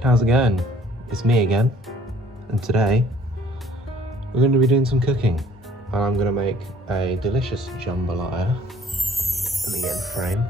How's it going? It's me again, and today we're going to be doing some cooking. And I'm going to make a delicious jambalaya. Let me get in frame.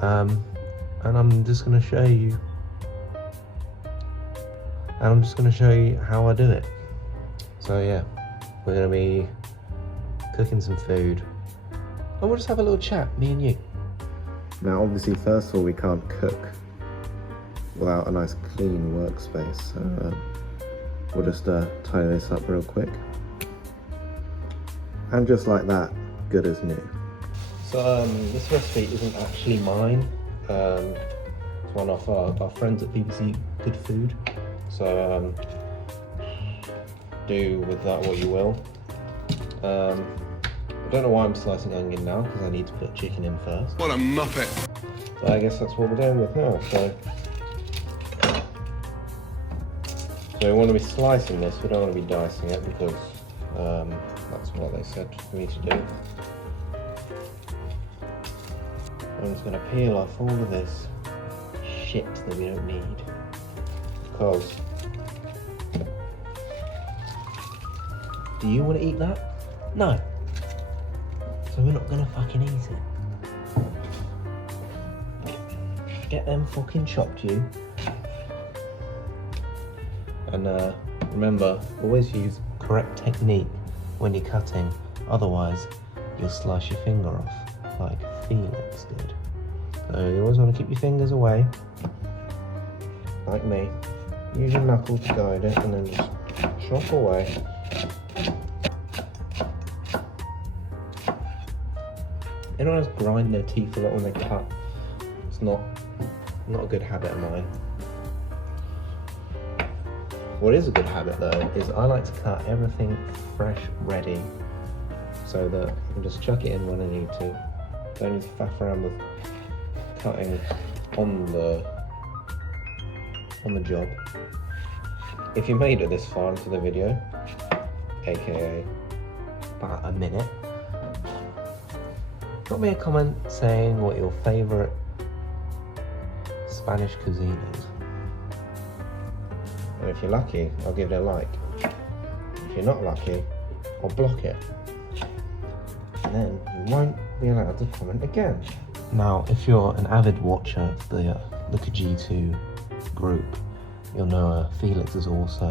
And I'm just going to show you. How I do it. So yeah, we're going to be cooking some food, and we'll just have a little chat, me and you. Now, obviously, first of all, we can't cook without a nice clean workspace, so we'll just tie this up real quick, and just like that, good as new. So this recipe isn't actually mine. It's one of our friends at BBC Good Food, so do with that what you will. I don't know why I'm slicing onion now, because I need to put chicken in first. What a muppet! So I guess that's what we're doing with now. So we want to be slicing this, we don't want to be dicing it, because that's what they said for me to do. I'm just going to peel off all of this shit that we don't need, because do you want to eat that? No. So we're not going to fucking eat it. Get them fucking chopped, you. And remember, always use correct technique when you're cutting, otherwise you'll slice your finger off like Felix did. So you always want to keep your fingers away, like me. Use your knuckles to guide it, and then just chop away. Anyone else grind their teeth a lot when they cut? It's not a good habit of mine. What is a good habit though is I like to cut everything fresh, ready, so that I can just chuck it in when I need to. Don't need to faff around with cutting on the job. If you made it this far into the video, aka about a minute, drop me a comment saying what your favourite Spanish cuisine is. And if you're lucky, I'll give it a like. If you're not lucky, I'll block it. And then you won't be allowed to comment again. Now, if you're an avid watcher of the G2 group, you'll know Felix has also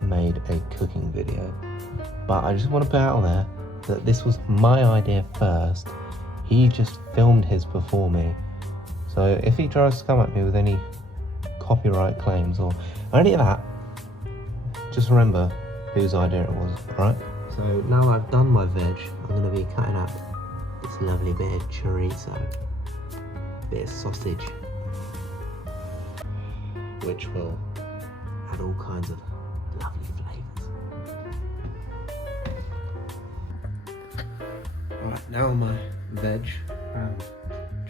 made a cooking video. But I just want to put out there that this was my idea first. He just filmed his before me. So if he tries to come at me with any copyright claims or any of that, just remember whose idea it was, alright? So now I've done my veg, I'm going to be cutting up this lovely bit of chorizo, bit of sausage, which will add all kinds of lovely flavours. Alright, now my veg and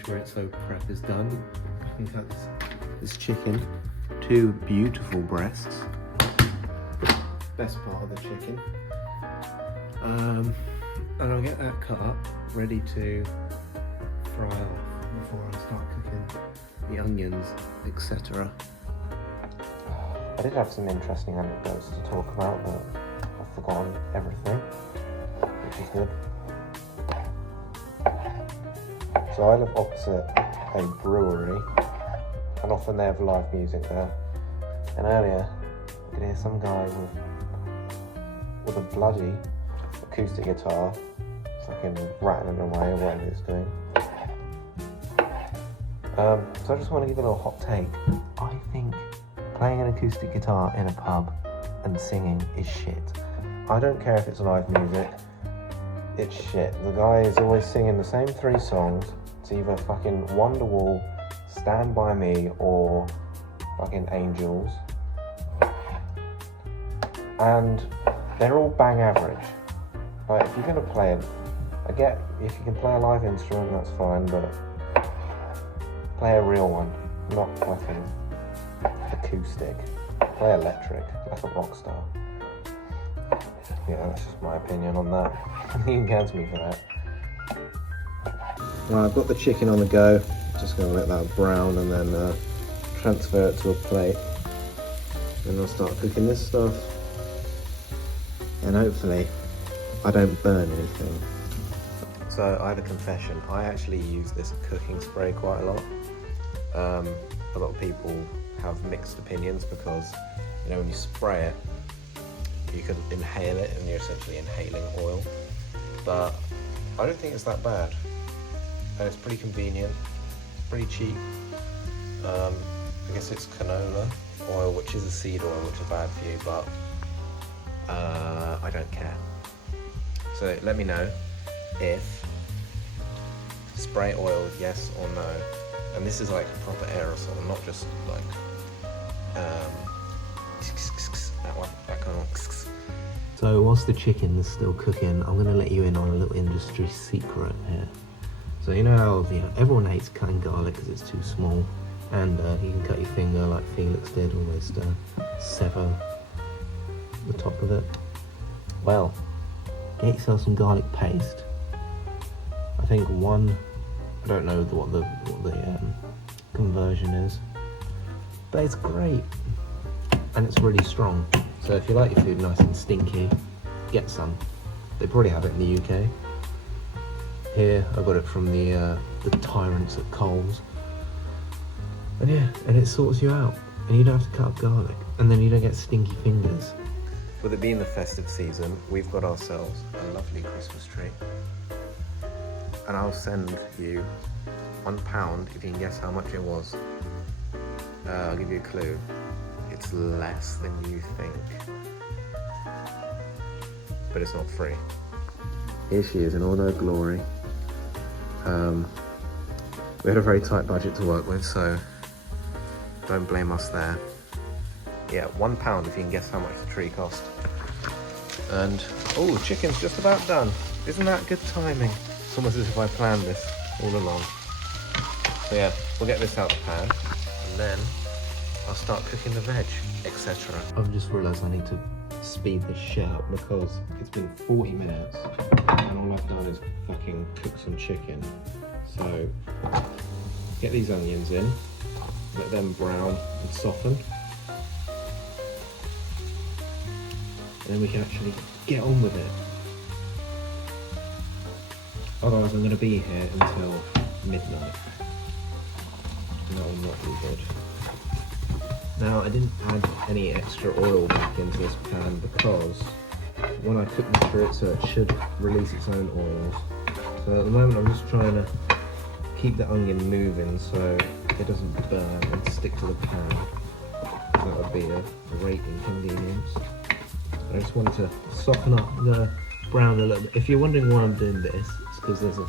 chorizo prep is done. I can cut this chicken, 2 beautiful breasts, best part of the chicken, and I'll get that cut up, ready to fry off before I start cooking the onions, etc. I did have some interesting anecdotes to talk about, but I've forgotten everything, which is good. So I live opposite a brewery, and often they have live music there. And earlier, you could hear some guy with a bloody acoustic guitar fucking rattling away or whatever he's doing. So I just want to give a little hot take. I think playing an acoustic guitar in a pub and singing is shit. I don't care if it's live music, it's shit. The guy is always singing the same 3 songs. It's either fucking Wonderwall, Stand By Me, or fucking Angels. And they're all bang average. Like, if you're gonna play it, I get if you can play a live instrument, that's fine, but play a real one, not fucking acoustic. Play electric, like a rock star. Yeah, that's just my opinion on that. He against me for that. Right, I've got the chicken on the go. Just gonna let that brown and then transfer it to a plate. And I'll start cooking this stuff. And hopefully I don't burn anything. So I have a confession. I actually use this cooking spray quite a lot. A lot of people have mixed opinions because, you know, when you spray it, you can inhale it and you're essentially inhaling oil. But I don't think it's that bad. And it's pretty convenient, pretty cheap. I guess it's canola oil, which is a seed oil, which is bad for you, but I don't care. So let me know if spray oil, yes or no. And this is like a proper aerosol, not just like that one, that kind of. So whilst the chicken is still cooking, I'm gonna let you in on a little industry secret here. So you know how everyone hates cutting garlic because it's too small, and you can cut your finger like Felix did, almost sever the top of it. Well, get yourself some garlic paste. I think I don't know what the conversion is, but it's great and it's really strong. So if you like your food nice and stinky, get some. They probably have it in the UK. Here I got it from the tyrants at Coles. And yeah, and it sorts you out, and you don't have to cut up garlic, and then you don't get stinky fingers. With it being the festive season, we've got ourselves a lovely Christmas tree. And I'll send you £1 if you can guess how much it was. I'll give you a clue. It's less than you think. But it's not free. Here she is in all her glory. We had a very tight budget to work with, so don't blame us there. Yeah, £1 if you can guess how much the tree cost. And, oh, the chicken's just about done. Isn't that good timing? It's almost as if I planned this all along. So yeah, we'll get this out of the pan, and then I'll start cooking the veg, etc. I've just realised I need to speed this shit up because it's been 40 minutes and all I've done is fucking cook some chicken. So, get these onions in, let them brown and soften. And then we can actually get on with it. Otherwise I'm going to be here until midnight. And that will not be good. Now I didn't add any extra oil back into this pan because when I cook the through it, so it should release its own oils. So at the moment I'm just trying to keep the onion moving so it doesn't burn and stick to the pan. That would be a great inconvenience. I just want to soften up the brown a little bit. If you're wondering why I'm doing this, it's because there's a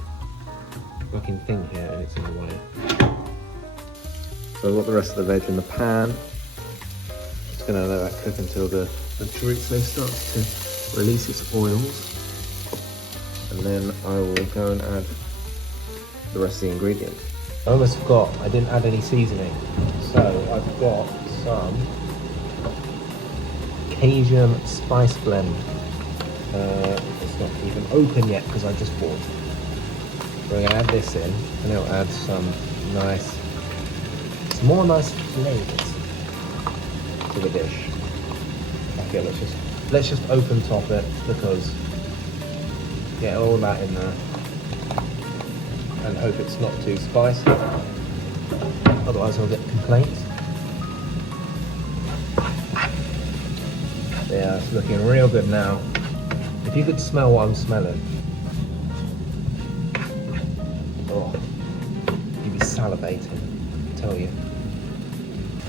fucking thing here and it's in the way. So I've got the rest of the veg in the pan. Just going to let that cook until the chorizo starts to release its oils. And then I will go and add the rest of the ingredients. I almost forgot, I didn't add any seasoning. So I've got some Cajun spice blend. It's not even open yet because I just bought it. We're going to add this in and it'll add some more nice flavours to the dish. Okay, let's just open top it because get all that in there and hope it's not too spicy. Otherwise I'll get complaints. Yeah, it's looking real good now. If you could smell what I'm smelling, oh, you'd be salivating, I tell you.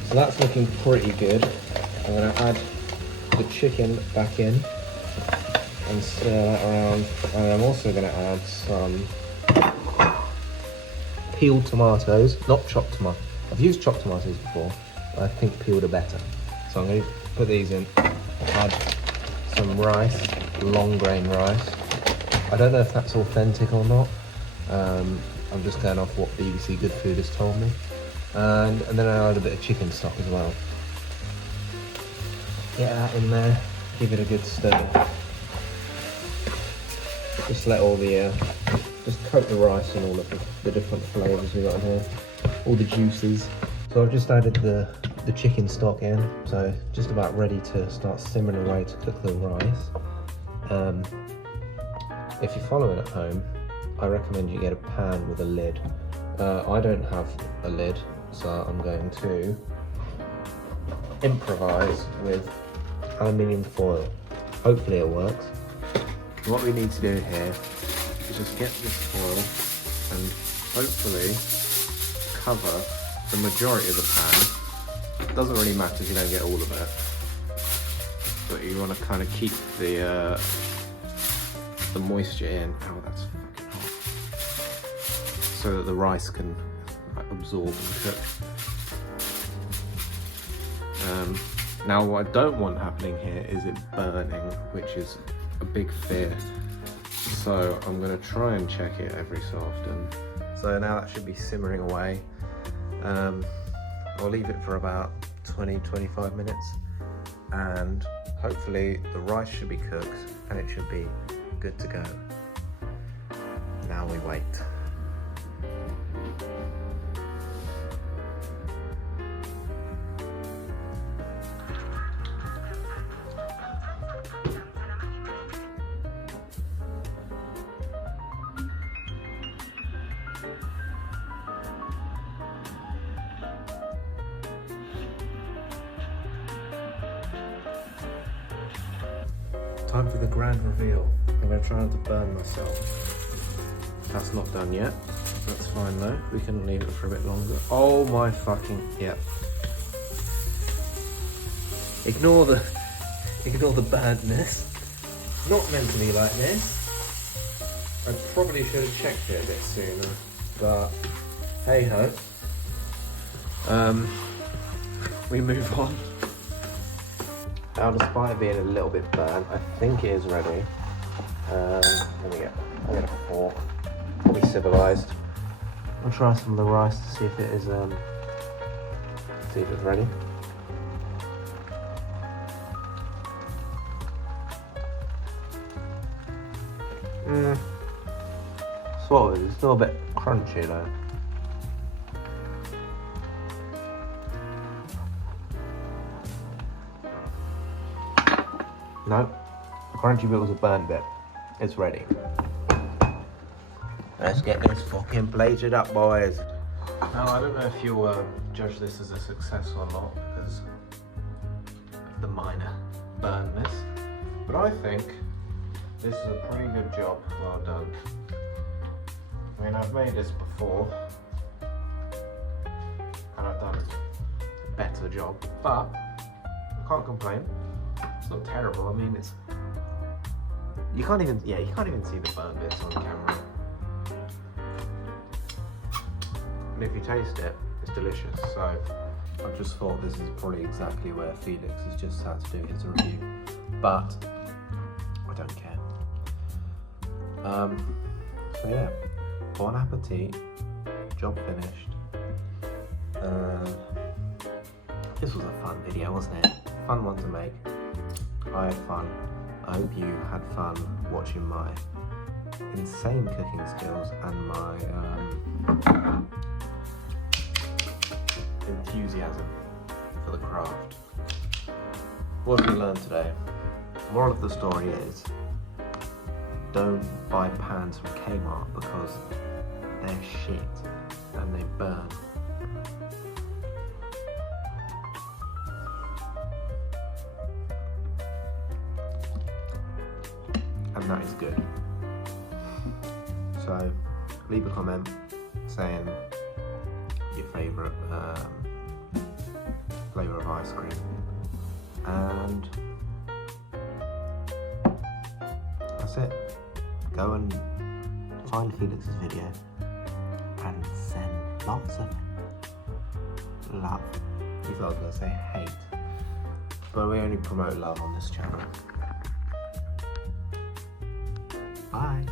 So that's looking pretty good. I'm going to add the chicken back in and stir that around. And I'm also going to add some peeled tomatoes, not chopped tomatoes. I've used chopped tomatoes before, but I think peeled are better. So I'm going to put these in. Add some rice, long grain rice. I don't know if that's authentic or not. I'm just going off what BBC Good Food has told me. And then I'll add a bit of chicken stock as well. Get that in there, give it a good stir. Just let all the, just coat the rice in all of the different flavours we got in here. All the juices. So I've just added the the chicken stock in, so just about ready to start simmering away to cook the rice. If you're following at home, I recommend you get a pan with a lid. I don't have a lid, so I'm going to improvise with aluminium foil. Hopefully it works. What we need to do here is just get this foil and hopefully cover the majority of the pan. It doesn't really matter if you don't get all of it, but you want to kind of keep the moisture in. Oh, that's fucking hot. So that the rice can absorb and cook. Now what I don't want happening here is it burning, which is a big fear. So I'm going to try and check it every so often. So now that should be simmering away. I'll leave it for about 20-25 minutes and hopefully the rice should be cooked and it should be good to go. Now we wait. Time for the grand reveal. I'm going to try not to burn myself. That's not done yet. That's fine though. We can leave it for a bit longer. Oh my fucking, yep. Ignore the burnedness. Not meant to be like this. I probably should have checked it a bit sooner, but hey ho. We move on. Now, despite it being a little bit burnt, I think it is ready. Let me get a fork. Probably civilized. I'll try some of the rice to see if it is see if it's ready. Swallow it. It's still a bit crunchy though. No, the crunchy bit was a burnt bit. It's ready. Let's get this fucking plated up, boys. Now, I don't know if you'll judge this as a success or not because of the minor burntness, but I think this is a pretty good job. Well done. I mean, I've made this before and I've done a better job, but I can't complain. It's not terrible. I mean, it's you can't even see the burnt bits on camera. And if you taste it, it's delicious. So I just thought this is probably exactly where Felix has just had to do his review, but I don't care. So yeah, bon appetit. Job finished. This was a fun video, wasn't it? Fun one to make. I had fun. I hope you had fun watching my insane cooking skills and my enthusiasm for the craft. What did we learn today? The moral of the story is don't buy pans from Kmart because they're shit and they burn. And that is good. So leave a comment saying your favourite flavour of ice cream, and that's it. Go and find Felix's video and send lots of love. You thought I was going to say hate, but we only promote love on this channel. Bye.